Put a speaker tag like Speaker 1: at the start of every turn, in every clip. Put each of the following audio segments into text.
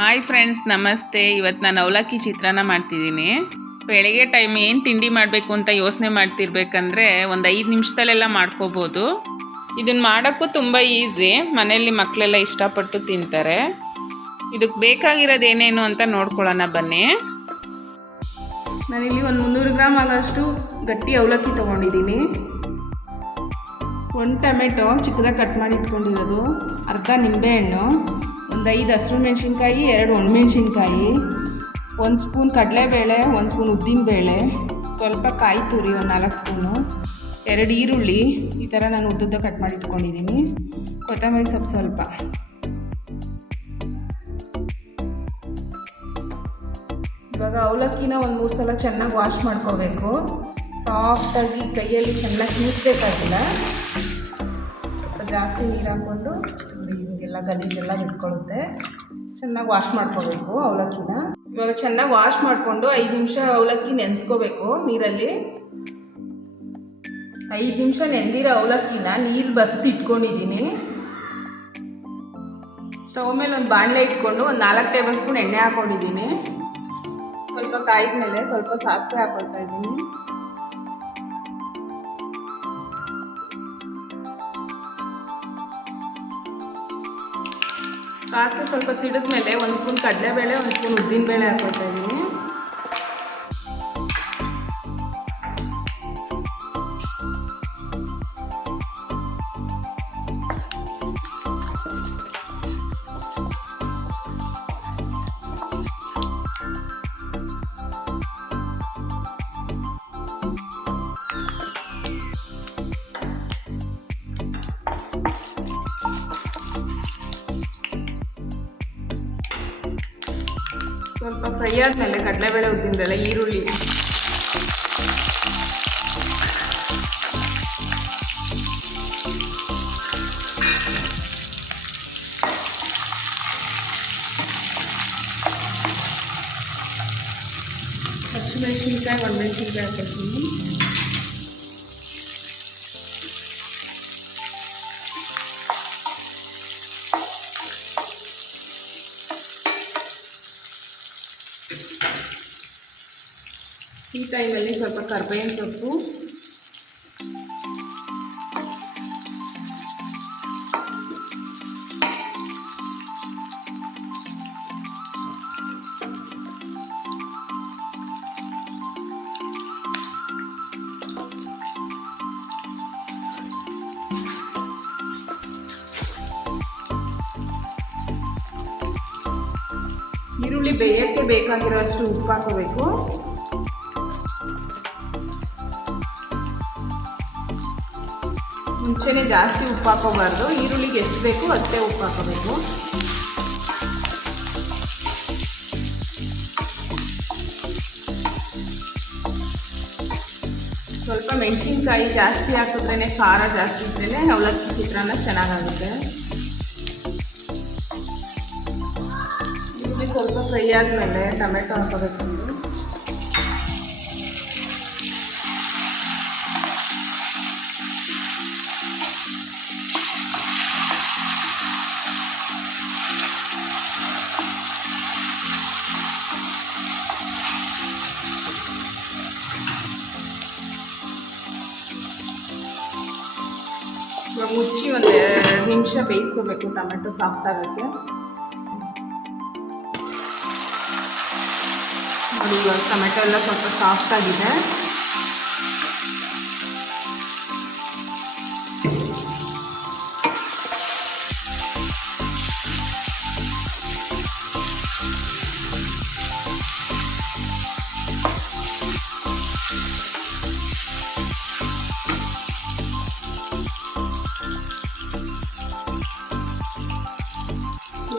Speaker 1: Hi friends ನಮಸ್ತೆ. ಇವತ್ತು ನಾನು ಅವಲಕ್ಕಿ ಚಿತ್ರಾನ್ನ ಮಾಡ್ತಿದ್ದೀನಿ. ಬೆಳಗ್ಗೆ ಟೈಮ್ ಏನು ತಿಂಡಿ ಮಾಡಬೇಕು ಅಂತ ಯೋಚನೆ ಮಾಡ್ತಿರ್ಬೇಕಂದ್ರೆ ಒಂದು ಐದು ನಿಮಿಷದಲ್ಲೆಲ್ಲ ಮಾಡ್ಕೋಬೋದು. ಇದನ್ನು ಮಾಡೋಕ್ಕೂ ತುಂಬ ಈಸಿ ಮನೆಯಲ್ಲಿ ಮಕ್ಕಳೆಲ್ಲ ಇಷ್ಟಪಟ್ಟು ತಿಂತಾರೆ. ಇದಕ್ಕೆ ಬೇಕಾಗಿರೋದು ಏನೇನು ಅಂತ ನೋಡ್ಕೊಳ್ಳೋಣ ಬನ್ನಿ.
Speaker 2: ನಾನಿಲ್ಲಿ ಒಂದು ಮುನ್ನೂರು ಗ್ರಾಮ್ ಆಗೋಷ್ಟು ಗಟ್ಟಿ ಅವಲಕ್ಕಿ ತೊಗೊಂಡಿದ್ದೀನಿ. ಒಂದು ಟೊಮೆಟೊ ಚಿಕ್ಕದಾಗಿ ಕಟ್ ಮಾಡಿ ಇಟ್ಕೊಂಡಿರೋದು. ಅರ್ಧ ನಿಂಬೆಹಣ್ಣು ಒಂದು ಐದು ಹಸಿರು ಮೆಣಸಿನ್ಕಾಯಿ, ಎರಡು ಒಣಮೆಣ್ಸಿನ್ಕಾಯಿ ಒಂದು ಸ್ಪೂನ್ ಕಡಲೆಬೇಳೆ, ಒಂದು ಸ್ಪೂನ್ ಉದ್ದಿನಬೇಳೆ, ಸ್ವಲ್ಪ ಕಾಯಿ ತುರಿ, ಒಂದು ನಾಲ್ಕು ಸ್ಪೂನು, ಎರಡು ಈರುಳ್ಳಿ, ಈ ಥರ ನಾನು ಉದ್ದುದ್ದ ಕಟ್ ಮಾಡಿ ಇಟ್ಕೊಂಡಿದ್ದೀನಿ. ಕೊತ್ತಂಬರಿ ಸೊಪ್ಪು ಸ್ವಲ್ಪ. ಇವಾಗ ಅವಲಕ್ಕಿನ ಒಂದು ಮೂರು ಸಲ ಚೆನ್ನಾಗಿ ವಾಶ್ ಮಾಡ್ಕೋಬೇಕು. ಸಾಫ್ಟಾಗಿ ಕೈಯಲ್ಲಿ ಚೆನ್ನಾಗಿ ಮುಚ್ಚಬೇಕಾಗಿಲ್ಲ ಸ್ವಲ್ಪ ಜಾಸ್ತಿ ನೀರು ಹಾಕ್ಕೊಂಡು ಹಿಂಗೆಲ್ಲ ಗಲೀಜೆಲ್ಲ ಬಿಟ್ಕೊಳ್ಳುತ್ತೆ. ಚೆನ್ನಾಗಿ ವಾಶ್ ಮಾಡ್ಕೋಬೇಕು ಅವಲಕ್ಕಿನ. ಇವಾಗ ಚೆನ್ನಾಗಿ ವಾಶ್ ಮಾಡಿಕೊಂಡು ಐದು ನಿಮಿಷ ಅವಲಕ್ಕಿ ನೆನೆಸ್ಕೋಬೇಕು ನೀರಲ್ಲಿ. ಐದು ನಿಮಿಷ ನೆಂದಿರೋ ಅವಲಕ್ಕಿನ ನೀರು ಬಸ್ದಿಟ್ಕೊಂಡಿದ್ದೀನಿ ಸ್ಟವ್ ಮೇಲೆ ಒಂದು ಬಾಣಲೆ ಇಟ್ಕೊಂಡು ಒಂದು ನಾಲ್ಕು ಟೇಬಲ್ ಸ್ಪೂನ್ ಎಣ್ಣೆ ಹಾಕ್ಕೊಂಡಿದ್ದೀನಿ ಸ್ವಲ್ಪ ಕಾಯಿದ ಮೇಲೆ ಸ್ವಲ್ಪ ಸಾಸಿವೆ ಹಾಕೊಳ್ತಾ ಇದ್ದೀನಿ. ಸಾಸಿವೆ ಸ್ವಲ್ಪ ಸಿಡಿದ ಮೇಲೆ ಒಂದು ಸ್ಪೂನ್ ಕಡಲೆಬೇಳೆ ಒಂದು ಸ್ಪೂನ್ ಉದ್ದಿನಬೇಳೆ ಹಾಕೊಳ್ತಾ ಇದ್ದೀನಿ ಸ್ವಲ್ಪ ಫ್ರೈ ಆದಮೇಲೆ ಕಡಲೆಬೇಳೆ ಉದ್ದಿನಬೇಳೆ ಈರುಳ್ಳಿ. ಹಸಿಮೆಣಸಿನ್ಕಾಯಿ ಒಣಮೆಣಸಿನ್ಕಾಯಿ ಹಾಕ್ತೀನಿ ಈ ಟೈಮಲ್ಲಿ ಸ್ವಲ್ಪ ಕರ್ಬೇವಿನ ಸೊಪ್ಪು. ಈರುಳ್ಳಿ ಬೇಯಕ್ಕೆ ಬೇಕಾಗಿರೋಷ್ಟು ಉಪ್ಪು ಹಾಕೋಬೇಕು. ಮುಂಚೆನೇ ಜಾಸ್ತಿ ಉಪ್ಪು ಹಾಕೋಬಾರ್ದು ಈರುಳ್ಳಿಗೆ ಎಷ್ಟು ಬೇಕು ಅಷ್ಟೇ ಉಪ್ಪು ಹಾಕೋಬೇಕು ಸ್ವಲ್ಪ ಮೆಣಸಿನ್ಕಾಯಿ ಜಾಸ್ತಿ ಹಾಕಿದ್ರೇ ಖಾರ ಜಾಸ್ತಿ ಇದ್ರೇ ಅವಲಕ್ಕಿ ಚಿತ್ರಾನ್ನ ಚೆನ್ನಾಗಾಗುತ್ತೆ. ಈರುಳ್ಳಿ ಸ್ವಲ್ಪ ಫ್ರೈ ಆದಮೇಲೆ ಟೊಮೆಟೊ ಹಾಕೋಬೇಕು. ಮುಚ್ಚಿ ಒಂದು ನಿಮಿಷ ಬೇಯಿಸ್ಕೋಬೇಕು ಟೊಮೆಟೊ ಸಾಫ್ಟ್ ಆಗೋಕ್ಕೆ. ನೋಡಿ ಇವಾಗ ಟೊಮೆಟೊ ಎಲ್ಲ ಸ್ವಲ್ಪ ಸಾಫ್ಟ್ ಆಗಿದೆ.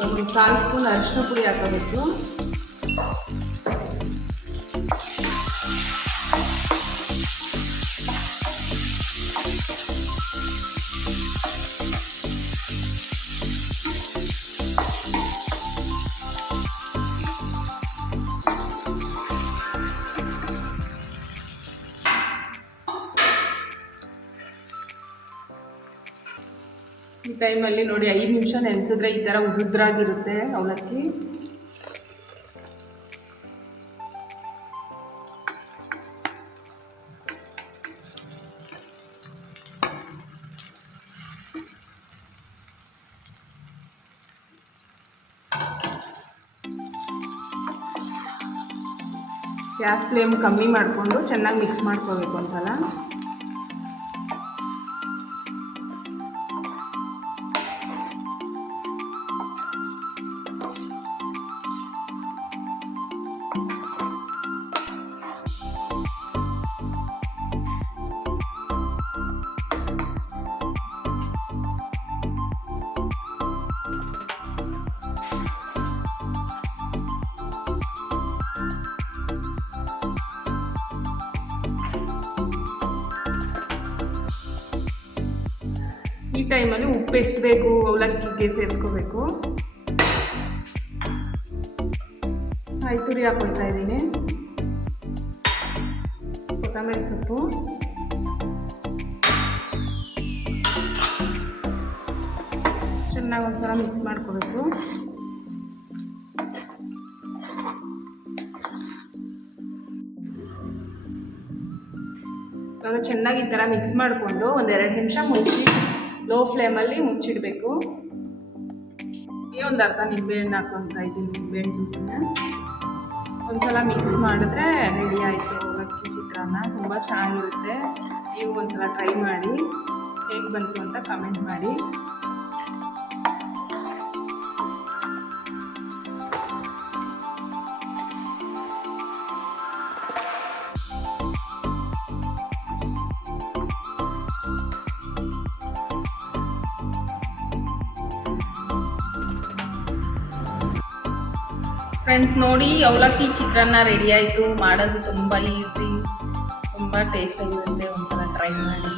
Speaker 2: ಒಂದು ಕಾಲು ಸ್ಪೂನ್ ಅರಿಶಿನ ಪುಡಿ ಹಾಕೋಬೇಕು ಈ ಟೈಮಲ್ಲಿ ನೋಡಿ ಐದು ನಿಮಿಷ ನೆನೆಸಿದ್ರೆ ಈ ಥರ ಉದ್ರಾಗಿರುತ್ತೆ ಅವಲಕ್ಕಿ. ಗ್ಯಾಸ್ ಫ್ಲೇಮ್ ಕಮ್ಮಿ ಮಾಡಿಕೊಂಡು ಚೆನ್ನಾಗಿ ಮಿಕ್ಸ್ ಮಾಡ್ಕೋಬೇಕು ಒಂದ್ಸಲ. ಈ ಟೈಮಲ್ಲಿ ಉಪ್ಪು ಎಷ್ಟು ಬೇಕು ಅವಲಕ್ಕಿಗೆ ಸೇರಿಸ್ಕೋಬೇಕು ಕಾಯಿ ತುರಿ ಹಾಕೊಳ್ತಾ ಇದ್ದೀನಿ. ಕೊತ್ತಂಬರಿ ಸೊಪ್ಪು. ಚೆನ್ನಾಗಿ ಒಂದ್ಸಲ ಮಿಕ್ಸ್ ಮಾಡ್ಕೋಬೇಕು. ಇವಾಗ ಚೆನ್ನಾಗಿ ಈ ಥರ ಮಿಕ್ಸ್ ಮಾಡಿಕೊಂಡು ಒಂದೆರಡು ನಿಮಿಷ ಮುಚ್ಚಿ ಲೋ ಫ್ಲೇಮಲ್ಲಿ ಮುಚ್ಚಿಡಬೇಕು. ಈ ಒಂದು ಅರ್ಧ ನಿಂಬೆಹಣ್ಣು ಹಾಕೊತಾ ಇದ್ದೀನಿ, ನಿಂಬೆಹಣ್ಣು ಜ್ಯೂಸನ್ನ ಒಂದ್ಸಲ ಮಿಕ್ಸ್ ಮಾಡಿದ್ರೆ ರೆಡಿ ಆಯಿತು ಅವಲಕ್ಕಿ ಚಿತ್ರಾನ್ನ. ತುಂಬ ಚೆನ್ನಾಗಿರುತ್ತೆ. ನೀವು ಒಂದ್ಸಲ ಟ್ರೈ ಮಾಡಿ, ಹೇಗೆ ಬಂತು ಅಂತ ಕಮೆಂಟ್ ಮಾಡಿ. ಫ್ರೆಂಡ್ಸ್ ನೋಡಿ ಅವಲಕ್ಕಿ ಚಿತ್ರಾನ್ನ ರೆಡಿ ಆಯಿತು. ಮಾಡೋದು ತುಂಬ ಈಸಿ ತುಂಬ ಟೇಸ್ಟಾಗಿರುತ್ತೆ ಒಂದ್ಸಲ ಟ್ರೈ ಮಾಡಿ.